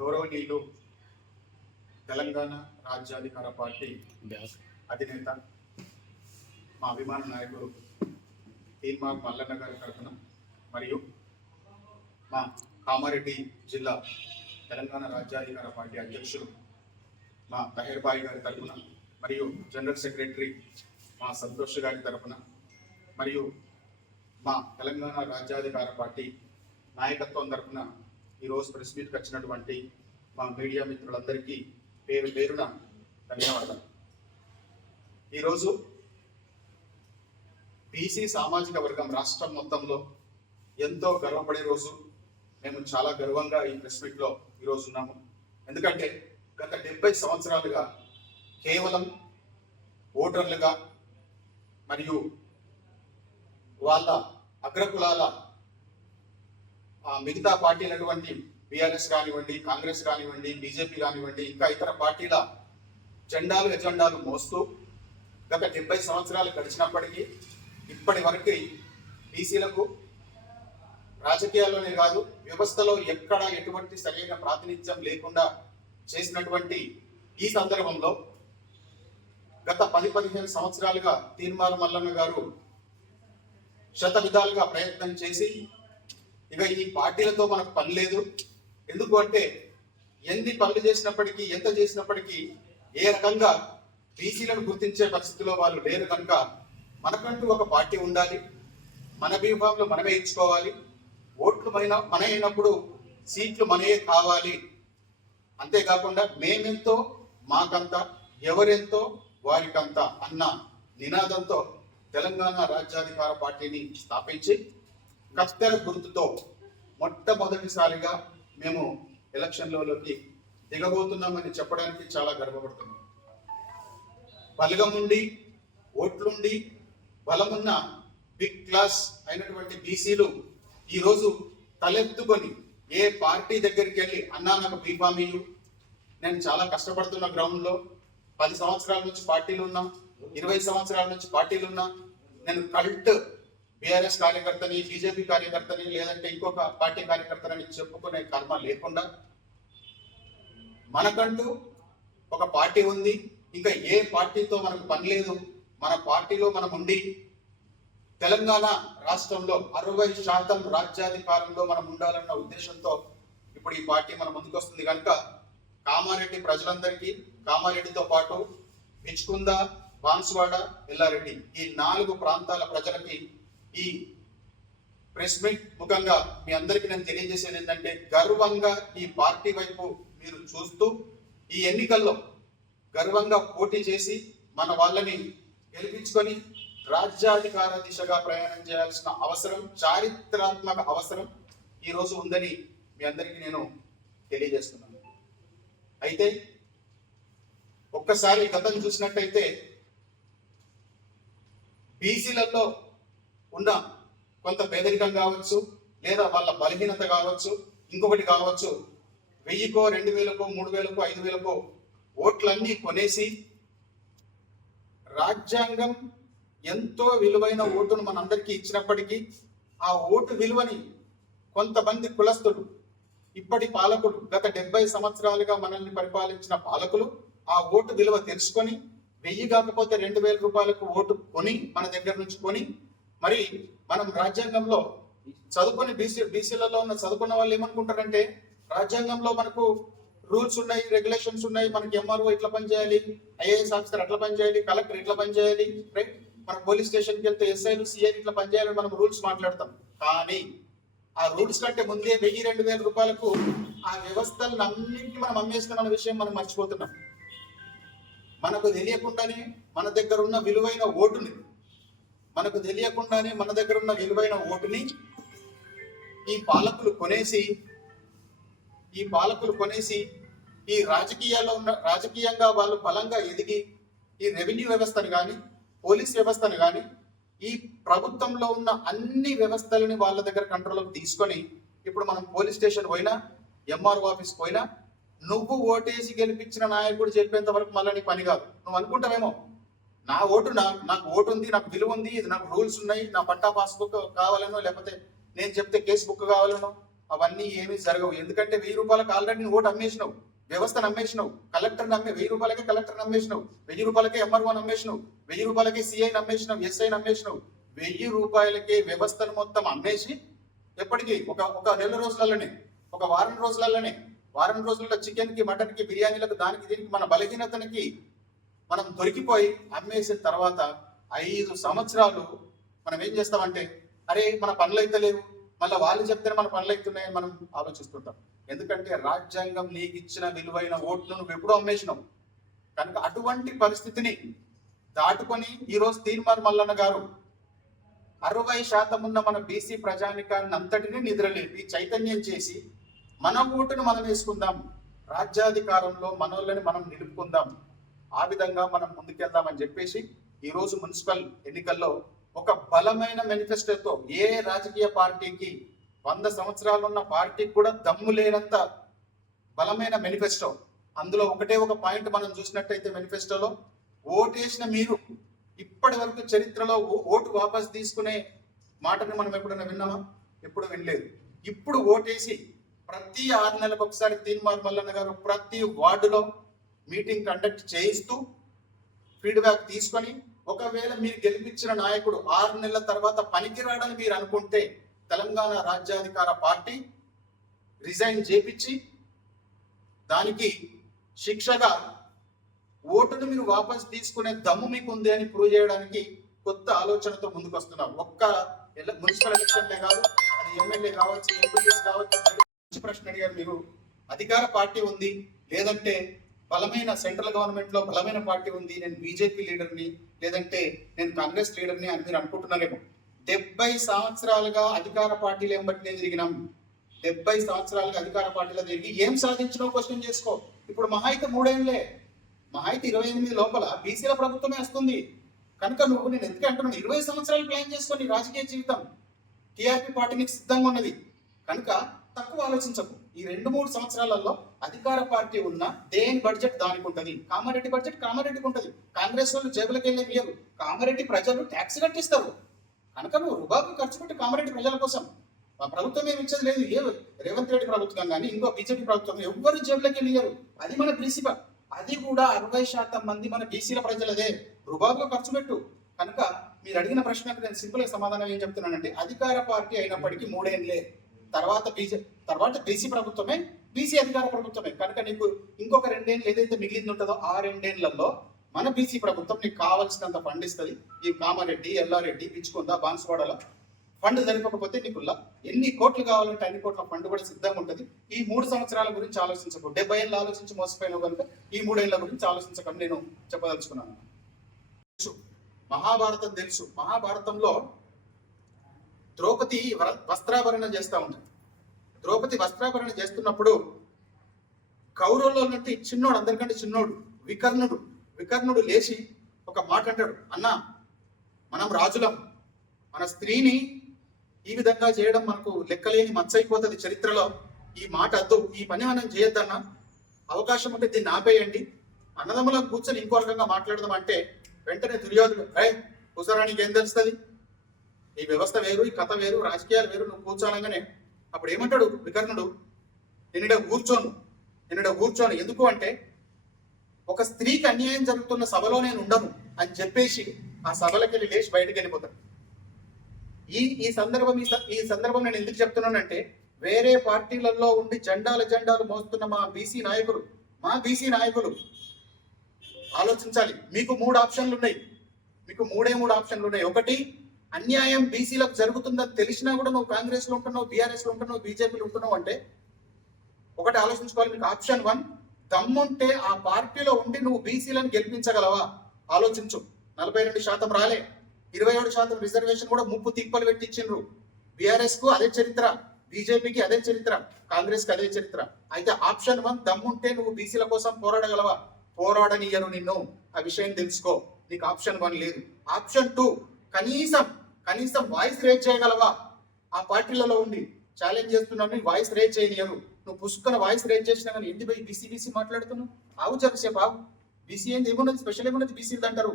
గౌరవనీయులు తెలంగాణ రాజ్యాధికార పార్టీ అధినేత మా అభిమాన నాయకుడు తీన్మార్ మల్లన్న గారి తరఫున మరియు మా కామారెడ్డి జిల్లా తెలంగాణ రాజ్యాధికార పార్టీ అధ్యక్షులు మా తహేర్బాయి గారి తరఫున మరియు జనరల్ సెక్రటరీ మా సంతోష్ గారి తరఫున మరియు మా తెలంగాణ రాజ్యాధికార పార్టీ నాయకత్వం తరఫున ఈరోజు ప్రెస్ మీట్కి వచ్చినటువంటి మా మీడియా మిత్రులందరికీ పేరు పేరున ధన్యవాదాలు. ఈరోజు బీసీ సామాజిక వర్గం రాష్ట్రం మొత్తంలో ఎంతో గర్వపడే రోజు. మేము చాలా గర్వంగా ఈ ప్రెస్ మీట్లో ఈరోజు ఉన్నాము. ఎందుకంటే గత 70 సంవత్సరాలుగా కేవలం ఓటర్లుగా మరియు వాళ్ళ అగ్రకులాల మిగతా పార్టీలటువంటి బీఆర్ఎస్ కానివ్వండి, కాంగ్రెస్ కానివ్వండి, బీజేపీ కానివ్వండి, ఇంకా ఇతర పార్టీల జెండాలు ఎజెండాలు మోస్తూ గత 70 సంవత్సరాలు గడిచినప్పటికీ ఇప్పటి వరకు బీసీలకు రాజకీయాల్లోనే కాదు వ్యవస్థలో ఎక్కడ ఎటువంటి సరైన ప్రాతినిధ్యం లేకుండా చేసినటువంటి ఈ సందర్భంలో గత 10-15 సంవత్సరాలుగా తీన్మార్ మల్లన్న గారు శత విధాలుగా ప్రయత్నం చేసి ఇక ఈ పార్టీలతో మనకు పని లేదు, ఎందుకు అంటే ఎన్ని పనులు చేసినప్పటికీ ఎంత చేసినప్పటికీ ఏ రకంగా బీసీలను గుర్తించే పరిస్థితిలో వాళ్ళు లేరు కనుక మనకంటూ ఒక పార్టీ ఉండాలి, మన బీఫామ్లు మనమే ఇచ్చుకోవాలి, ఓట్లు మన అయినప్పుడు సీట్లు మనయే కావాలి, అంతేకాకుండా మేమెంతో మాకంత ఎవరెంతో వారికంత అన్న నినాదంతో తెలంగాణ రాజ్యాధికార పార్టీని స్థాపించి కత్తెర గుర్తుతో మొట్టమొదటిసారిగా మేము ఎలక్షన్లలోకి దిగబోతున్నామని చెప్పడానికి చాలా గర్వపడుతున్నాం. బలగముండి ఓట్లుండి బలమున్న బిగ్ క్లాస్ అయినటువంటి బీసీలు ఈరోజు తలెత్తుకొని ఏ పార్టీ దగ్గరికి వెళ్ళి అన్నా నాకు బీఫామీయు, నేను చాలా కష్టపడుతున్న గ్రౌండ్లో 10 సంవత్సరాల నుంచి పార్టీలు ఉన్నా, 20 సంవత్సరాల నుంచి పార్టీలు ఉన్నా, నేను కల్ట్ బీఆర్ఎస్ కార్యకర్తని, బీజేపీ కార్యకర్తని, లేదంటే ఇంకొక పార్టీ కార్యకర్తని చెప్పుకునే కర్మ లేకుండా మనకంటూ ఒక పార్టీ ఉంది, ఇంకా ఏ పార్టీతో మనకు పని లేదు, మన పార్టీలో మనం ఉండి తెలంగాణ రాష్ట్రంలో 60% రాజ్యాధికారంలో మనం ఉండాలన్న ఉద్దేశంతో ఇప్పుడు ఈ పార్టీ మన ముందుకు వస్తుంది కనుక కామారెడ్డి ప్రజలందరికీ, కామారెడ్డితో పాటు బిచ్కుంద, బాన్సువాడ, ఎల్లారెడ్డి ఈ 4 ప్రాంతాల ప్రజలకి ఈ ప్రెస్ మీట్ ముఖంగా మీ అందరికీ నేను తెలియజేసేది ఏంటంటే గర్వంగా ఈ పార్టీ వైపు మీరు చూస్తూ ఈ ఎన్నికల్లో గర్వంగా పోటీ చేసి మన వాళ్ళని గెలిపించుకొని రాజ్యాధికార దిశగా ప్రయాణం చేయాల్సిన అవసరం, చారిత్రాత్మక అవసరం ఈరోజు ఉందని మీ అందరికీ నేను తెలియజేస్తున్నాను. అయితే ఒక్కసారి గతం చూసినట్టయితే బీసీలలో ఉన్న కొంత పేదరికం కావచ్చు, లేదా వాళ్ళ బలహీనత కావచ్చు, ఇంకొకటి కావచ్చు, 1000కో 2000కో 3000కో 5000కో ఓట్లన్నీ కొనేసి రాజ్యాంగం ఎంతో విలువైన ఓటును మనందరికీ ఇచ్చినప్పటికీ ఆ ఓటు విలువని కొంతమంది కులస్తులు, ఇప్పటి పాలకులు, గత 70 సంవత్సరాలుగా మనల్ని పరిపాలించిన పాలకులు ఆ ఓటు విలువ తెలుసుకొని 1000 కాకపోతే 2000 రూపాయలకు ఓటు కొని మన దగ్గర నుంచి కొని మరి మనం రాజ్యాంగంలో చదువుకొని బీసీలలో ఉన్న చదువుకున్న వాళ్ళు ఏమనుకుంటారంటే రాజ్యాంగంలో మనకు రూల్స్ ఉన్నాయి, రెగ్యులేషన్స్ ఉన్నాయి, మనకి ఎంఆర్ఓ ఇట్లా పనిచేయాలి, ఐఏఎస్ ఆఫీసర్ అట్లా పనిచేయాలి, కలెక్టర్ ఇట్లా పనిచేయాలి, రైట్, మన పోలీస్ స్టేషన్కి వెళ్తే ఎస్ఐలు సిఐలు ఇట్లా పనిచేయాలని మనం రూల్స్ మాట్లాడతాం. కానీ ఆ రూల్స్ కంటే ముందే 1000-2000 రూపాయలకు ఆ వ్యవస్థలను అన్నింటినీ మనం అమ్మేస్తున్నాం విషయం మనం మర్చిపోతున్నాం. మనకు తెలియకుండానే మన దగ్గర ఉన్న విలువైన ఓటుని ఈ పాలకులు కొనేసి ఈ రాజకీయంగా వాళ్ళు బలంగా ఎదిగి ఈ రెవెన్యూ వ్యవస్థను కానీ, పోలీస్ వ్యవస్థను కానీ, ఈ ప్రభుత్వంలో ఉన్న అన్ని వ్యవస్థలని వాళ్ళ దగ్గర కంట్రోల్లోకి తీసుకొని ఇప్పుడు మనం పోలీస్ స్టేషన్ పోయినా, ఎంఆర్ఓ ఆఫీస్ పోయినా నువ్వు ఓటేసి గెలిపించిన నాయకుడు చెప్పేంత వరకు మళ్ళీ నీ పని కాదు. నువ్వు అనుకుంటావేమో నా ఓటు నాకు ఓటు ఉంది, నాకు విలువ ఉంది, ఇది నాకు రూల్స్ ఉన్నాయి, నా పట్టా పాస్బుక్ కావాలనో లేకపోతే నేను చెప్తే కేసు బుక్ కావాలనో అవన్నీ ఏమీ జరగవు. ఎందుకంటే 1000 రూపాయలకు ఆల్రెడీ ఓటు అమ్మేసినావు, వ్యవస్థను అమ్మేసినావు, కలెక్టర్ నమ్మే 1000 రూపాయలకే కలెక్టర్ అమ్మేసినావు, 1000 రూపాయలకే ఎంఆర్ఓ అమ్మేసినావు, 1000 రూపాయలకే సిఐ అమ్మేసినావు, ఎస్ఐ అమ్మేసినావు. 1000 రూపాయలకే వ్యవస్థను మొత్తం అమ్మేసి ఎప్పటికీ ఒక నెల రోజులలోనే, ఒక వారం రోజుల్లో చికెన్ కి, మటన్ కి, బిర్యానీలకు, దానికి దీనికి మన బలహీనతనికి మనం దొరికిపోయి అమ్మేసిన తర్వాత 5 సంవత్సరాలు మనం ఏం చేస్తామంటే, అరే మన పనులు అయితే లేవు, మళ్ళీ వాళ్ళు చెప్తేనే మన పనులు అవుతున్నాయని మనం ఆలోచిస్తుంటాం. ఎందుకంటే రాజ్యాంగం నీకు ఇచ్చిన విలువైన ఓట్ను నువ్వు ఎప్పుడూ అమ్మేసినావు. కనుక అటువంటి పరిస్థితిని దాటుకొని ఈరోజు తీర్మార్ మల్లన్న గారు 60% ఉన్న మన బీసీ ప్రజానికాన్ని అంతటినీ నిద్రలేపి చైతన్యం చేసి మన ఓటును మనం వేసుకుందాం, రాజ్యాధికారంలో మనోళ్ళని మనం నిలుపుకుందాం, ఆ విధంగా మనం ముందుకెళ్దామని చెప్పేసి ఈరోజు మున్సిపల్ ఎన్నికల్లో ఒక బలమైన మేనిఫెస్టోతో, ఏ రాజకీయ పార్టీకి 100 సంవత్సరాలు ఉన్న పార్టీకి కూడా దమ్ము లేనంత బలమైన మేనిఫెస్టో. అందులో ఒకటే ఒక పాయింట్ మనం చూసినట్టయితే మేనిఫెస్టోలో, ఓటేసిన మీరు ఇప్పటి వరకు చరిత్రలో ఓటు వాపస్ తీసుకునే మాటని మనం ఎప్పుడైనా విన్నామా? ఎప్పుడు వినలేదు. ఇప్పుడు ఓటేసి ప్రతి 6 నెలలకు ఒకసారి తీర్మార్ మల్లన్న గారు ప్రతి వార్డులో మీటింగ్ కండక్ట్ చేయిస్తూ ఫీడ్బ్యాక్ తీసుకొని, ఒకవేళ మీరు గెలిపించిన నాయకుడు 6 నెలల తర్వాత పనికిరాడని మీరు అనుకుంటే తెలంగాణ రాజ్యాధికార పార్టీ రిజైన్ చేపించి దానికి శిక్షగా ఓటును మీరు వాపస్ తీసుకునే దమ్ము మీకు ఉంది అని ప్రూవ్ చేయడానికి కొత్త ఆలోచనతో ముందుకు వస్తున్నారు. ఒక్క మున్సిపల్ ఎలక్షన్లే కాదు, అది ఎమ్మెల్యే కావచ్చు, ఎంపీస్ కావచ్చు. మంచి ప్రశ్న అడిగారు మీరు. అధికార పార్టీ ఉంది, లేదంటే బలమైన సెంట్రల్ గవర్నమెంట్ లో బలమైన పార్టీ ఉంది, నేను బీజేపీ లీడర్ని, లేదంటే నేను కాంగ్రెస్ లీడర్ని అని మీరు అనుకుంటున్నారేమో. 70 సంవత్సరాలుగా అధికార పార్టీలు ఎంబట్టే తిరిగినాం. 70 సంవత్సరాలుగా అధికార పార్టీలో తిరిగి ఏం సాధించినావు క్వశ్చన్ చేసుకో. ఇప్పుడు మహా అయితే 3 ఏళ్లే, మహా అయితే 28 లోపల బీసీల ప్రభుత్వమే వస్తుంది. కనుక నువ్వు, నేను ఎందుకు అంటున్నాను, 20 సంవత్సరాలు ప్లాన్ చేసుకొని రాజకీయ జీవితం టీఆర్పీ పార్టీకి సిద్ధంగా ఉన్నది. కనుక తక్కువ ఆలోచించకు. ఈ 2-3 సంవత్సరాలలో అధికార పార్టీ ఉన్న దేని బడ్జెట్ దానికి ఉంటుంది. కామారెడ్డి బడ్జెట్ కామారెడ్డికి ఉంటుంది. కాంగ్రెస్ వాళ్ళు జేబులకు వెళ్ళే మీరు, కామారెడ్డి ప్రజలు ట్యాక్స్ కట్టిస్తారు. కనుక నువ్వు రూబాబు ఖర్చు పెట్టి కామారెడ్డి ప్రజల కోసం. ఆ ప్రభుత్వం ఏమి ఇచ్చేది లేదు. ఏ రేవంత్ రెడ్డి ప్రభుత్వం కానీ ఇంకో బీజేపీ ప్రభుత్వం ఎవ్వరు జేబులకు వెళ్ళారు. అది మన ప్రిన్సిపల్. అది కూడా 60% మంది మన బీసీల ప్రజలదే. రూబాబులో ఖర్చు పెట్టు. కనుక మీరు అడిగిన ప్రశ్నకు నేను సింపుల్ గా సమాధానం ఏం చెప్తున్నానంటే, అధికార పార్టీ అయినప్పటికీ 3 ఏళ్లే, తర్వాత బీసీ ప్రభుత్వమే, బీసీ అధికార ప్రభుత్వమే. కనుక నీకు ఇంకొక 2 ఏళ్ళు ఏదైతే మిగిలింది ఉంటుందో ఆ 2 ఏళ్లలో మన బీసీ ప్రభుత్వం నీకు కావాల్సినంత ఫండ్ ఇస్తుంది. ఈ కామారెడ్డి, ఎల్లారెడ్డి, పిచ్చుకొండ, బాన్స్వాడలో ఫండ్ సరిపోకపోతే నీకు ఎన్ని కోట్లు కావాలంటే అన్ని కోట్ల ఫండ్ కూడా సిద్ధంగా ఉంటుంది. ఈ 3 సంవత్సరాల గురించి ఆలోచించకు. 70 ఏళ్ళు ఆలోచించి మోసపోయినావు కనుక ఈ 3 ఏళ్ల గురించి ఆలోచించకని నేను చెప్పదలుచుకున్నాను. మహాభారతం తెలుసు. మహాభారతంలో ద్రౌపది వస్త్రాభరణ చేస్తూ ఉంటుంది. ద్రౌపది వస్త్రాభరణ చేస్తున్నప్పుడు కౌరవుల్లో ఉన్నట్టు చిన్నోడు, అందరికంటే చిన్నోడు వికర్ణుడు లేచి ఒక మాట అంటాడు, అన్నా మనం రాజులం, మన స్త్రీని ఈ విధంగా చేయడం మనకు లెక్కలేని మచ్చైపోతుంది చరిత్రలో. ఈ మాట వద్దు, ఈ పని మనం చేయొద్దన్నా, అవకాశం ఉంటే దీన్ని ఆపేయండి, అన్నదమ్ములకు కూర్చొని ఇంకో రకంగా మాట్లాడదాం అంటే వెంటనే దుర్యోధనుడు, కూర్చోరానికి ఏం తెలుస్తుంది, ఈ వ్యవస్థ వేరు, ఈ కథ వేరు, రాజకీయాలు వేరు, నువ్వు కూర్చోనగానే అప్పుడు ఏమంటాడు వికర్ణుడు, నేను కూర్చోను. ఎందుకు అంటే ఒక స్త్రీకి అన్యాయం జరుగుతున్న సభలో నేను ఉండను అని చెప్పేసి ఆ సభలకి వెళ్ళి లేచి బయటకు వెళ్ళిపోతాడు. ఈ సందర్భం నేను ఎందుకు చెప్తున్నానంటే, వేరే పార్టీలలో ఉండి జెండాలు మోస్తున్న మా బీసీ నాయకులు ఆలోచించాలి. మీకు 3 ఆప్షన్లు ఉన్నాయి. మీకు 3 ఆప్షన్లు ఉన్నాయి. ఒకటి, అన్యాయం బీసీలకు జరుగుతుందని తెలిసినా కూడా నువ్వు కాంగ్రెస్ లో ఉంటున్నావు, బీఆర్ఎస్ లో ఉంటున్నావు, బీజేపీలో ఉంటున్నావు అంటే ఒకటి ఆలోచించుకోవాలి. మీకు ఆప్షన్ 1, దమ్ముంటే ఆ పార్టీలో ఉండి నువ్వు బీసీలను గెలిపించగలవా? ఆలోచించు. 42% రాలే, 27% రిజర్వేషన్ కూడా ముప్పు తిప్పలు పెట్టించిండ్రు. బీఆర్ఎస్ కు అదే చరిత్ర, బీజేపీకి అదే చరిత్ర, కాంగ్రెస్ కి అదే చరిత్ర. అయితే ఆప్షన్ 1, దమ్ముంటే నువ్వు బీసీల కోసం పోరాడగలవా? పోరాడనియను నిన్ను. ఆ విషయం తెలుసుకో. నీకు ఆప్షన్ 1 లేదు. ఆప్షన్ 2, కనీసం వాయిస్ రేజ్ చేయగలవా? ఆ పార్టీలలో ఉండి ఛాలెంజ్ చేస్తున్నాను, వాయిస్ రేజ్ చేయనియరు. నువ్వు పుష్కన వాయిస్ రేజ్ చేసినా కానీ ఏంటి పోయి బీసీ మాట్లాడుతున్నావు? ఆవు చెప్పసేపు ఆవు. బీసీ ఏంది, ఏమున్నది స్పెషల్, ఏమున్నది బీసీలు అంటారు.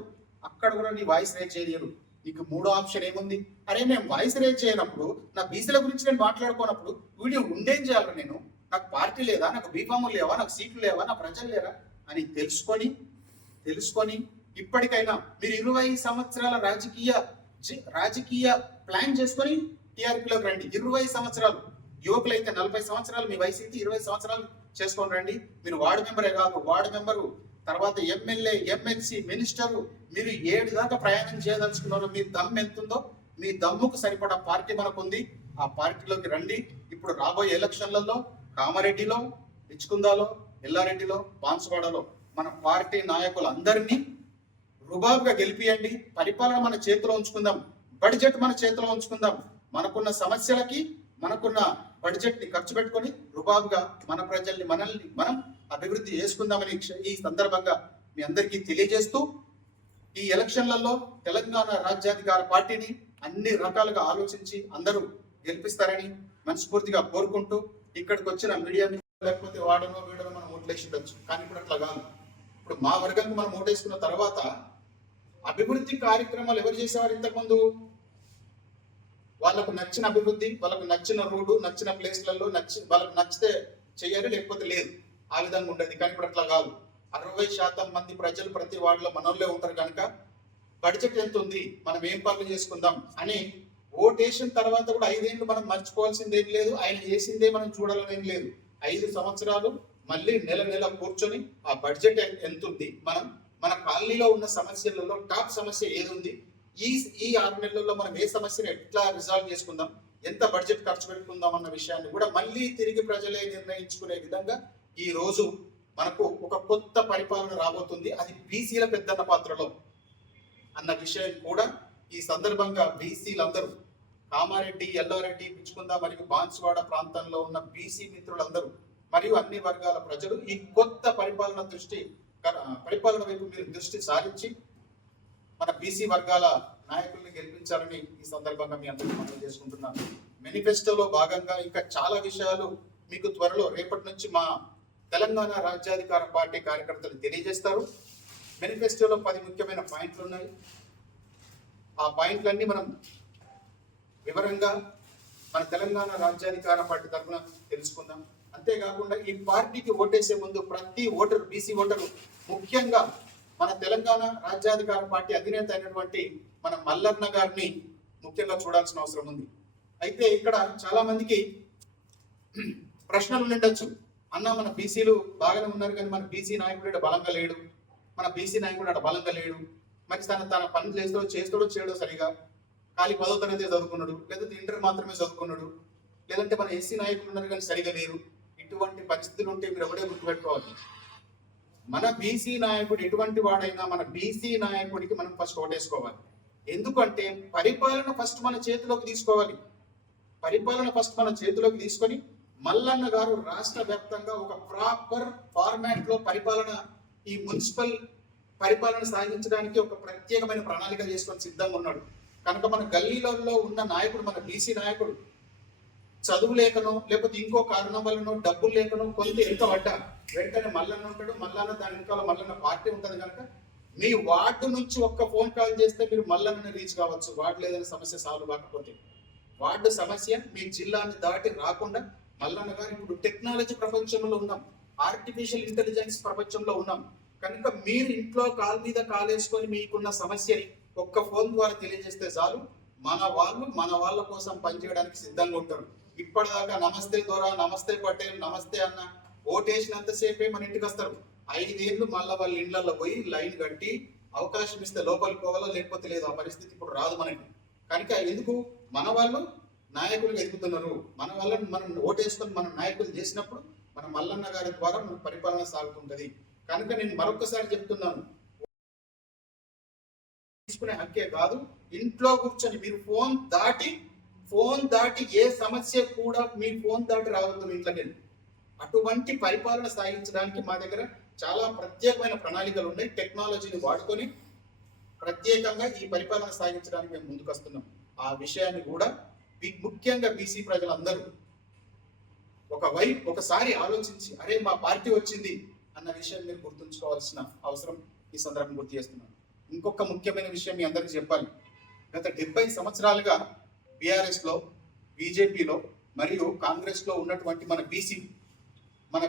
అక్కడ కూడా నీ వాయిస్ రేజ్ చేయనియరు. నీకు మూడో ఆప్షన్ ఏముంది? అరే నేను వాయిస్ రేజ్ చేయనప్పుడు, నా బీసీల గురించి నేను మాట్లాడుకోనప్పుడు వీడియో ఉండేం చేయాలి? నేను నాకు పార్టీ లేదా, నాకు బీఫాములు లేవా, నాకు సీట్లు లేవా, నా ప్రజలు లేరా అని తెలుసుకొని ఇప్పటికైనా మీరు 20 సంవత్సరాల రాజకీయ ప్లాన్ చేసుకొని టీఆర్పీలోకి రండి. 20 సంవత్సరాలు, యువకులైతే 40 సంవత్సరాలు, మీ వయసు అయితే 20 సంవత్సరాలు చేసుకొని రండి. మీరు వార్డు మెంబరే కాదు, వార్డు మెంబరు తర్వాత ఎమ్మెల్యే, ఎమ్మెల్సీ, మినిస్టరు, మీరు 7 దాకా ప్రయాణం చేయదలుచుకున్నారో, మీ దమ్ము ఎంతుందో, మీ దమ్ముకు సరిపడా పార్టీ మనకు ఉంది. ఆ పార్టీలోకి రండి. ఇప్పుడు రాబోయే ఎలక్షన్లలో కామారెడ్డిలో, ఇచ్చుకుందాలో, ఎల్లారెడ్డిలో, బాన్సువాడలో మన పార్టీ నాయకులందరినీ రుబాబుగా గెలిపియండి. పరిపాలన మన చేతిలో ఉంచుకుందాం, బడ్జెట్ మన చేతిలో ఉంచుకుందాం. మనకున్న సమస్యలకి మనకున్న బడ్జెట్ ని ఖర్చు పెట్టుకొని రుబాబుగా మన ప్రజల్ని మనం అభివృద్ధి చేసుకుందామని ఈ సందర్భంగా మీ అందరికీ తెలియజేస్తూ, ఈ ఎలక్షన్లలో తెలంగాణ రాజ్యాధికార పార్టీని అన్ని రకాలుగా ఆలోచించి అందరూ గెలిపిస్తారని మనస్ఫూర్తిగా కోరుకుంటూ, ఇక్కడికి వచ్చిన మీడియా లేకపోతే వాడనో వీడనో మనం ఓట్లేసి ఉండొచ్చు, కానీ ఇప్పుడు అట్లా కాదు. ఇప్పుడు మా వర్గానికి మనం ఓటేసుకున్న తర్వాత అభివృద్ధి కార్యక్రమాలు ఎవరు చేసేవారు? ఇంతకుముందు వాళ్ళకు నచ్చిన అభివృద్ధి, వాళ్ళకు నచ్చిన రోడ్డు, నచ్చిన ప్లేస్లలో వాళ్ళకు నచ్చితే చెయ్యాలి, లేకపోతే లేదు. ఆ విధంగా ఉండేది. కానీ ఇప్పుడు అట్లా కాదు. 60% మంది ప్రజలు ప్రతి వార్డులో మనోళ్ళే ఉంటారు కనుక బడ్జెట్ ఎంత ఉంది, మనం ఏం పనులు చేసుకుందాం అని ఓటేసిన తర్వాత కూడా 5 ఏళ్ళు మనం మర్చిపోవాల్సింది ఏం లేదు. ఆయన చేసిందే మనం చూడాలనేం లేదు. 5 సంవత్సరాలు మళ్ళీ నెల కూర్చొని ఆ బడ్జెట్ ఎంత ఉంది, మన కాలనీలో ఉన్న సమస్యలలో టాప్ సమస్య ఏది ఉంది, ఈ 6 నెలల్లో మనం ఏ సమస్యను ఎట్లా రిజాల్వ్ చేసుకుందాం, ఎంత బడ్జెట్ ఖర్చు పెట్టుకుందాం అన్న విషయాన్ని కూడా మళ్ళీ తిరిగి ప్రజలే నిర్ణయించుకునే విధంగా ఈ రోజు మనకు ఒక కొత్త పరిపాలన రాబోతుంది. అది బీసీల పెద్దన్న పాత్రలో అన్న విషయం కూడా ఈ సందర్భంగా బీసీలందరూ, కామారెడ్డి, ఎల్లారెడ్డి, పిచ్చుకుంద మరియు బాన్సువాడ ప్రాంతంలో ఉన్న బీసీ మిత్రులందరూ మరియు అన్ని వర్గాల ప్రజలు ఈ కొత్త పరిపాలన వైపు మీరు దృష్టి సారించి మన బీసీ వర్గాల నాయకుల్ని గెలిపించాలని ఈ సందర్భంగా మీ అందరికీ మనం చేసుకుంటున్నాను. మేనిఫెస్టోలో భాగంగా ఇంకా చాలా విషయాలు మీకు త్వరలో రేపటి నుంచి మా తెలంగాణ రాజ్యాధికార పార్టీ కార్యకర్తలు తెలియజేస్తారు. మేనిఫెస్టోలో 10 ముఖ్యమైన పాయింట్లు ఉన్నాయి. ఆ పాయింట్లన్నీ మనం వివరంగా మన తెలంగాణ రాజ్యాధికార పార్టీ తరఫున తెలుసుకుందాం. అంతేకాకుండా ఈ పార్టీకి ఓటేసే ముందు ప్రతి ఓటరు, బీసీ ఓటరు, ముఖ్యంగా మన తెలంగాణ రాజ్యాధికార పార్టీ అధినేత అయినటువంటి మన మల్లన్న గారిని ముఖ్యంగా చూడాల్సిన అవసరం ఉంది. అయితే ఇక్కడ చాలా మందికి ప్రశ్నలు ఉండొచ్చు. అన్న మన బీసీలు బాగానే ఉన్నారు కానీ మన బీసీ నాయకుడు బలంగా లేడు, మన బీసీ నాయకుడు బలంగా లేడు, మరి తన పనులు చేస్తాడో చేయడో సరిగా, ఖాళీ 10వ తరగతి చదువుకున్నాడు, లేదంటే ఇంటర్ మాత్రమే చదువుకున్నాడు, లేదంటే మన ఎస్సీ నాయకులు ఉన్నారు కానీ సరిగా లేరు. ఇటువంటి పరిస్థితులు ఉంటే మీరు ఎవడే గుర్తుపెట్టుకోవాలి, మన బీసీ నాయకుడు ఎటువంటి వాడైనా మన బీసీ నాయకుడికి మనం ఫస్ట్ ఓటేసుకోవాలి. ఎందుకంటే పరిపాలన ఫస్ట్ మన చేతిలోకి తీసుకోవాలి. పరిపాలన ఫస్ట్ మన చేతిలోకి తీసుకొని మల్లన్న గారు రాష్ట్ర వ్యాప్తంగా ఒక ప్రాపర్ ఫార్మాట్ లో ఈ మున్సిపల్ పరిపాలన సాగించడానికి ఒక ప్రత్యేకమైన ప్రణాళిక చేసుకొని సిద్ధంగా ఉన్నాడు. కనుక మన గల్లీలలో ఉన్న నాయకుడు, మన బీసీ నాయకుడు చదువు లేకనో లేకపోతే ఇంకో కారణం వల్లనో డబ్బులు లేకనో కొంత ఎంత పడ్డా వెంటనే మల్లన్న ఉంటాడు. మల్లన్న దాని వెనకాల మల్లన్న పార్టీ ఉంటుంది. కనుక మీ వార్డు నుంచి ఒక్క ఫోన్ కాల్ చేస్తే మీరు మల్లన్నని రీచ్ కావచ్చు. వార్డు లేదని సమస్య సాల్వ్ కాకపోతే వార్డు సమస్య మీ జిల్లాని దాటి రాకుండా మల్లన్న గారు ఇప్పుడు టెక్నాలజీ ప్రపంచంలో ఉన్నాం, ఆర్టిఫిషియల్ ఇంటెలిజెన్స్ ప్రపంచంలో ఉన్నాం. కనుక మీరు ఇంట్లో కాల్ మీద కాల్ వేసుకొని మీకున్న సమస్యని ఒక్క ఫోన్ ద్వారా తెలియజేస్తే చాలు, మన వాళ్ళ కోసం పనిచేయడానికి సిద్ధంగా ఉంటారు. ఇప్పటిదాకా నమస్తే దొర, నమస్తే పటేల్, నమస్తే అన్న ఓటేసినంతసేపే మన ఇంటికి వస్తారు. 5 ఏళ్ళు మళ్ళీ వాళ్ళ ఇళ్లలో పోయి లైన్ కట్టి అవకాశం ఇస్తే లోపలికి పోవాలో లేకపోతే లేదు. ఆ పరిస్థితి ఇప్పుడు రాదు మనకి. కనుక ఎందుకు మన వాళ్ళు నాయకులు ఎదుగుతున్నారు, మన వాళ్ళని మనం ఓటేసుకొని మన నాయకులు చేసినప్పుడు మన మల్లన్న గారి ద్వారా మన పరిపాలన సాగుతుంటది. కనుక నేను మరొకసారి చెప్తున్నాను, తీసుకునే హక్కే కాదు, ఇంట్లో కూర్చొని మీరు ఫోన్ దాటి ఏ సమస్య కూడా మీ ఫోన్ దాటి రావద్దు ఇంట్లోకి. అటువంటి పరిపాలన సాగించడానికి మా దగ్గర చాలా ప్రత్యేకమైన ప్రణాళికలు ఉన్నాయి. టెక్నాలజీని వాడుకొని ప్రత్యేకంగా ఈ పరిపాలన సాగించడానికి మేము ముందుకు వస్తున్నాం. ఆ విషయాన్ని కూడా ముఖ్యంగా బీసీ ప్రజలందరూ ఒకసారి ఆలోచించి అరే మా పార్టీ వచ్చింది అన్న విషయం మీరు గుర్తుంచుకోవాల్సిన అవసరం ఈ సందర్భం గుర్తు చేస్తున్నాను. ఇంకొక ముఖ్యమైన విషయం మీ అందరికీ చెప్పాలి. గత 70 సంవత్సరాలుగా బీఆర్ఎస్ లో, బీజేపీలో మరియు కాంగ్రెస్ లో ఉన్నటువంటి మన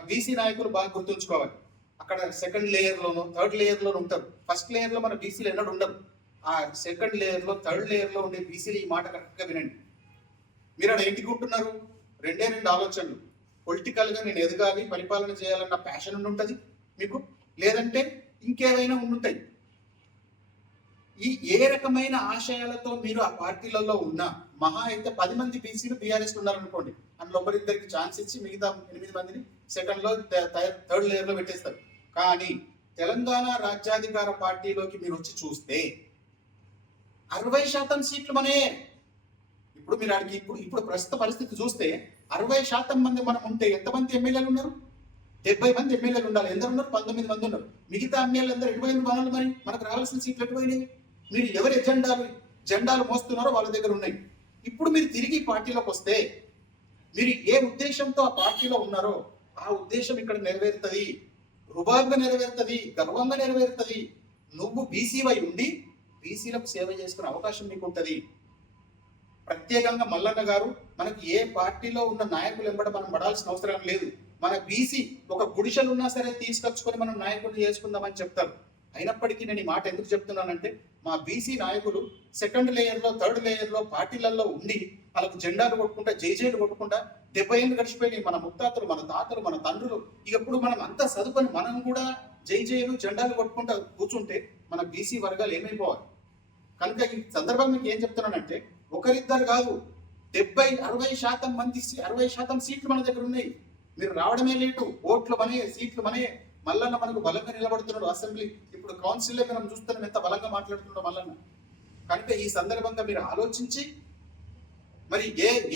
బీసీ నాయకులు బాగా గుర్తుంచుకోవాలి. అక్కడ సెకండ్ లేయర్ లోను, థర్డ్ లేయర్ లోను ఉంటారు. ఫస్ట్ లేయర్ లో మన బీసీలు ఎన్నడూ ఉండరు. ఆ సెకండ్ లేయర్ లో, థర్డ్ లేయర్ లో ఉండే బీసీలు ఈ మాట కరెక్ట్గా వినండి. మీరు అక్కడ ఏంటికి ఉంటున్నారు? రెండు ఆలోచనలు. పొలిటికల్ గా నేను ఎదగాలి, పరిపాలన చేయాలన్న ప్యాషన్ ఉంటుంది మీకు, లేదంటే ఇంకేమైనా ఉండుంటాయి. ఏ రకమైన ఆశయాలతో మీరు ఆ పార్టీలలో ఉన్నా, మహా అయితే 10 మంది బీసీలు బీఆర్ఎస్ ఉన్నారనుకోండి, అందులో ఒకరిద్దరికి ఛాన్స్ ఇచ్చి మిగతా 8 మందిని సెకండ్ లో, థర్డ్ లేయర్ లో పెట్టేస్తారు. కానీ తెలంగాణ రాజ్యాధికార పార్టీలోకి మీరు వచ్చి చూస్తే 60% సీట్లు మనే. ఇప్పుడు మీరు అడిగి ఇప్పుడు ప్రస్తుత పరిస్థితి చూస్తే 60% మంది మనం ఉంటే ఎంతమంది ఎమ్మెల్యేలు ఉన్నారు? 70 మంది ఎమ్మెల్యేలు ఉండాలి. ఎందరు ఉన్నారు? 19 మంది ఉన్నారు. మిగతా ఎమ్మెల్యేలు అందరూ ఎటువైన మనలు, మరి మనకు రావాల్సిన సీట్లు ఎటువైనాయి? మీరు ఎవరి జెండాలు మోస్తున్నారో వాళ్ళ దగ్గర ఉన్నాయి. ఇప్పుడు మీరు తిరిగి పార్టీలోకి వస్తే మీరు ఏ ఉద్దేశంతో ఆ పార్టీలో ఉన్నారో ఆ ఉద్దేశం ఇక్కడ నెరవేరుతుంది, రుబాబుగా నెరవేరుతుంది, గర్వంగా నెరవేరుతుంది. నువ్వు బీసీవై ఉండి బీసీలకు సేవ చేసుకునే అవకాశం నీకు ఉంటుంది. ప్రత్యేకంగా మల్లన్న గారు, మనకి ఏ పార్టీలో ఉన్న నాయకులు వెంబడ మనం పడాల్సిన అవసరం లేదు. మన బీసీ ఒక గుడిసెలు ఉన్నా సరే తీసుకొచ్చుకొని మనం నాయకుడిని చేసుకుందామని చెప్తారు. అయినప్పటికీ నేను ఈ మాట ఎందుకు చెప్తున్నానంటే, మా బీసీ నాయకులు సెకండ్ లేయర్లో, థర్డ్ లేయర్లో పార్టీలలో ఉండి వాళ్ళకు జెండాలు కొట్టుకుంటా, జైలు కొట్టుకుంటా 70 ఏళ్ళు గడిచిపోయినాయి. మన ముత్తాతలు, మన తాతలు, మన తండ్రులు. ఇప్పుడు మనం అంతా చదువుకొని మనం కూడా జైలు జెండాలు కొట్టుకుంటా కూర్చుంటే మన బీసీ వర్గాలు ఏమైపోవాలి? కనుక ఈ సందర్భంగా మీకు ఏం చెప్తున్నానంటే, ఒకరిద్దరు కాదు, 60% మంది, 60% సీట్లు మన దగ్గర ఉన్నాయి. మీరు రావడమే లేటు, ఓట్లు మనే, సీట్లు మనే. మల్లన్న మనకు బలంగా నిలబడుతున్నాడు. అసెంబ్లీ ఇప్పుడు కౌన్సిల్లో మనం చూస్తున్నాం ఎంత బలంగా మాట్లాడుతున్నాడు మల్లన్న. కనుక ఈ సందర్భంగా మీరు ఆలోచించి, మరి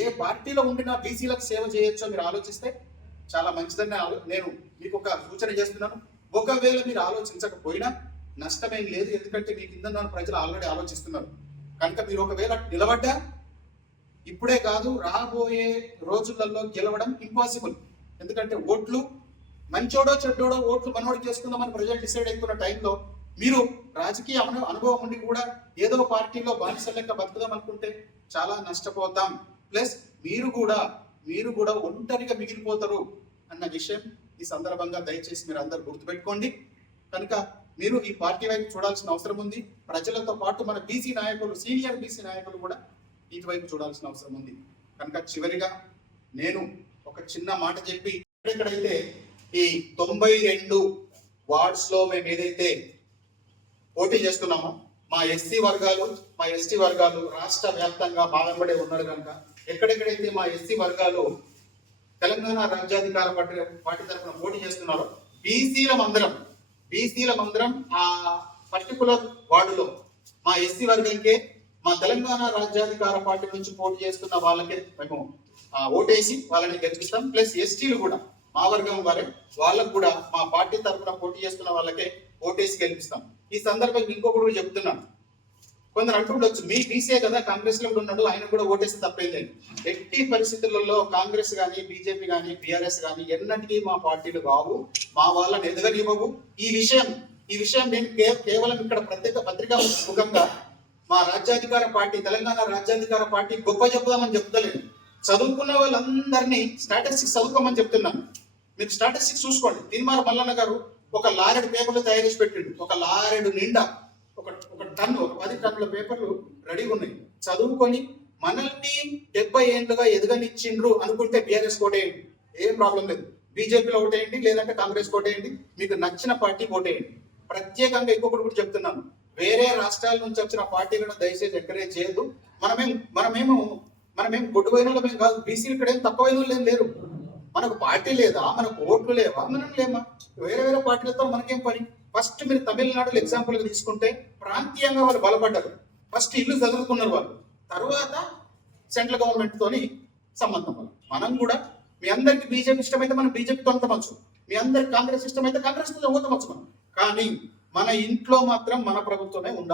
ఏ పార్టీలో ఉండినా బీసీలకు సేవ చేయొచ్చో మీరు ఆలోచిస్తే చాలా మంచిదని నేను మీకు ఒక సూచన చేస్తున్నాను. ఒకవేళ మీరు ఆలోచించకపోయినా నష్టమేం లేదు, ఎందుకంటే మీ కింద ప్రజలు ఆల్రెడీ ఆలోచిస్తున్నారు. కనుక మీరు ఒకవేళ నిలబడ్డా ఇప్పుడే కాదు, రాబోయే రోజులలో గెలవడం ఇంపాసిబుల్. ఎందుకంటే ఓట్లు మంచోడో చెడ్డోడో ఓట్లు మనోడికి చేసుకుందామని ప్రజలు డిసైడ్ అయిపోయిన టైంలో మీరు రాజకీయ అనుభవం ఉండి కూడా ఏదో పార్టీలో బానిస లెక్క బతుకుదాం అనుకుంటే చాలా నష్టపోతాం. ప్లస్ మీరు కూడా ఒంటరిగా మిగిలిపోతారు అన్న విషయం ఈ సందర్భంగా దయచేసి మీరు అందరూ గుర్తుపెట్టుకోండి. కనుక మీరు ఈ పార్టీ వైపు చూడాల్సిన అవసరం ఉంది. ప్రజలతో పాటు మన బీసీ నాయకులు, సీనియర్ బీసీ నాయకులు కూడా ఇటువైపు చూడాల్సిన అవసరం ఉంది. కనుక చివరిగా నేను ఒక చిన్న మాట చెప్పి, ఎక్కడైతే ఈ 92 వార్డ్స్ లో మేము ఏదైతే పోటీ చేస్తున్నామో, మా ఎస్టీ వర్గాలు రాష్ట్ర వ్యాప్తంగా మా వెంబడే ఉన్నారు. కనుక ఎక్కడెక్కడైతే మా ఎస్సీ వర్గాలు తెలంగాణ రాజ్యాధికార పార్టీ తరఫున పోటీ చేస్తున్నారో, బీసీలమందరం ఆ పర్టికులర్ వార్డులో మా ఎస్సీ వర్గంకే, మా తెలంగాణ రాజ్యాధికార పార్టీ నుంచి పోటీ చేస్తున్న వాళ్ళకే మేము ఓటేసి వాళ్ళని గెలిపిస్తాం. ప్లస్ ఎస్టీలు కూడా మా వర్గం వారే, వాళ్ళకు కూడా మా పార్టీ తరఫున పోటీ చేస్తున్న వాళ్ళకే ఓటేసి గెలిపిస్తాం. ఈ సందర్భంగా ఇంకొకటి కూడా చెప్తున్నాను. కొందరు అంటుండొచ్చు, మీ బీసీ కదా కాంగ్రెస్ లో కూడా ఉన్నాడు, ఆయన కూడా ఓటేసి తప్పేది. ఎట్టి పరిస్థితులలో కాంగ్రెస్ కానీ, బీజేపీ కానీ, బీఆర్ఎస్ కానీ ఎన్నటికీ మా పార్టీలు కావు, మా వాళ్ళని ఎదగనివ్వవు. ఈ విషయం నేను కేవలం ఇక్కడ పత్రికా ముఖంగా మా రాజ్యాధికార పార్టీ, తెలంగాణ రాజ్యాధికార పార్టీ గొప్ప చెప్దామని చెప్తలేదు. చదువుకున్న వాళ్ళందరినీ స్టాటిస్టిక్స్ చదువుకోమని చెప్తున్నాను. మీరు స్టాటిస్టిక్స్ చూసుకోండి. తీన్మార్ మల్లన్న గారు ఒక లారెడు పేపర్లు తయారు చేసి పెట్టిండు. ఒక లారెడు నిండా ఒక 10 టన్నుల పేపర్లు రెడీగా ఉన్నాయి. చదువుకొని మనల్ని 70 ఏళ్ళుగా ఎదగనిచ్చిండ్రు అనుకుంటే బీఆర్ఎస్ కోటేయండి, ఏం ప్రాబ్లం లేదు. బీజేపీలో ఓటేయండి, లేదంటే కాంగ్రెస్ కోటేయండి, మీకు నచ్చిన పార్టీ ఓటేయండి. ప్రత్యేకంగా ఇంకొకటి కూడా చెప్తున్నాను, వేరే రాష్ట్రాల నుంచి వచ్చిన పార్టీలను దయచేసి ఎంకరేజ్ చేయొద్దు. మనమేం గొడ్డుపోయిన వాళ్ళమేం కాదు. బీసీలు ఇక్కడ ఏం తక్కువైన వాళ్ళు ఏం లేరు. మనకు పార్టీ లేదా, మనకు ఓట్లు లేవా, మనం లేమా? వేరే పార్టీలతో మనకేం పని? ఫస్ట్ మీరు తమిళనాడులో ఎగ్జాంపుల్ గా తీసుకుంటే ప్రాంతీయంగా వాళ్ళు బలపడ్డారు. ఫస్ట్ ఇల్లు చదువుకున్నారు వాళ్ళు, తర్వాత సెంట్రల్ గవర్నమెంట్ తోని సంబంధం వాళ్ళు. మనం కూడా మీ అందరికి బీజేపీ ఇష్టమైతే మనం బీజేపీతో అంతమచ్చు, మీ అందరికి కాంగ్రెస్ ఇష్టమైతే కాంగ్రెస్ తో ఓటమచ్చు మనం. కానీ మన ఇంట్లో మాత్రం మన ప్రభుత్వమే ఉండాలి.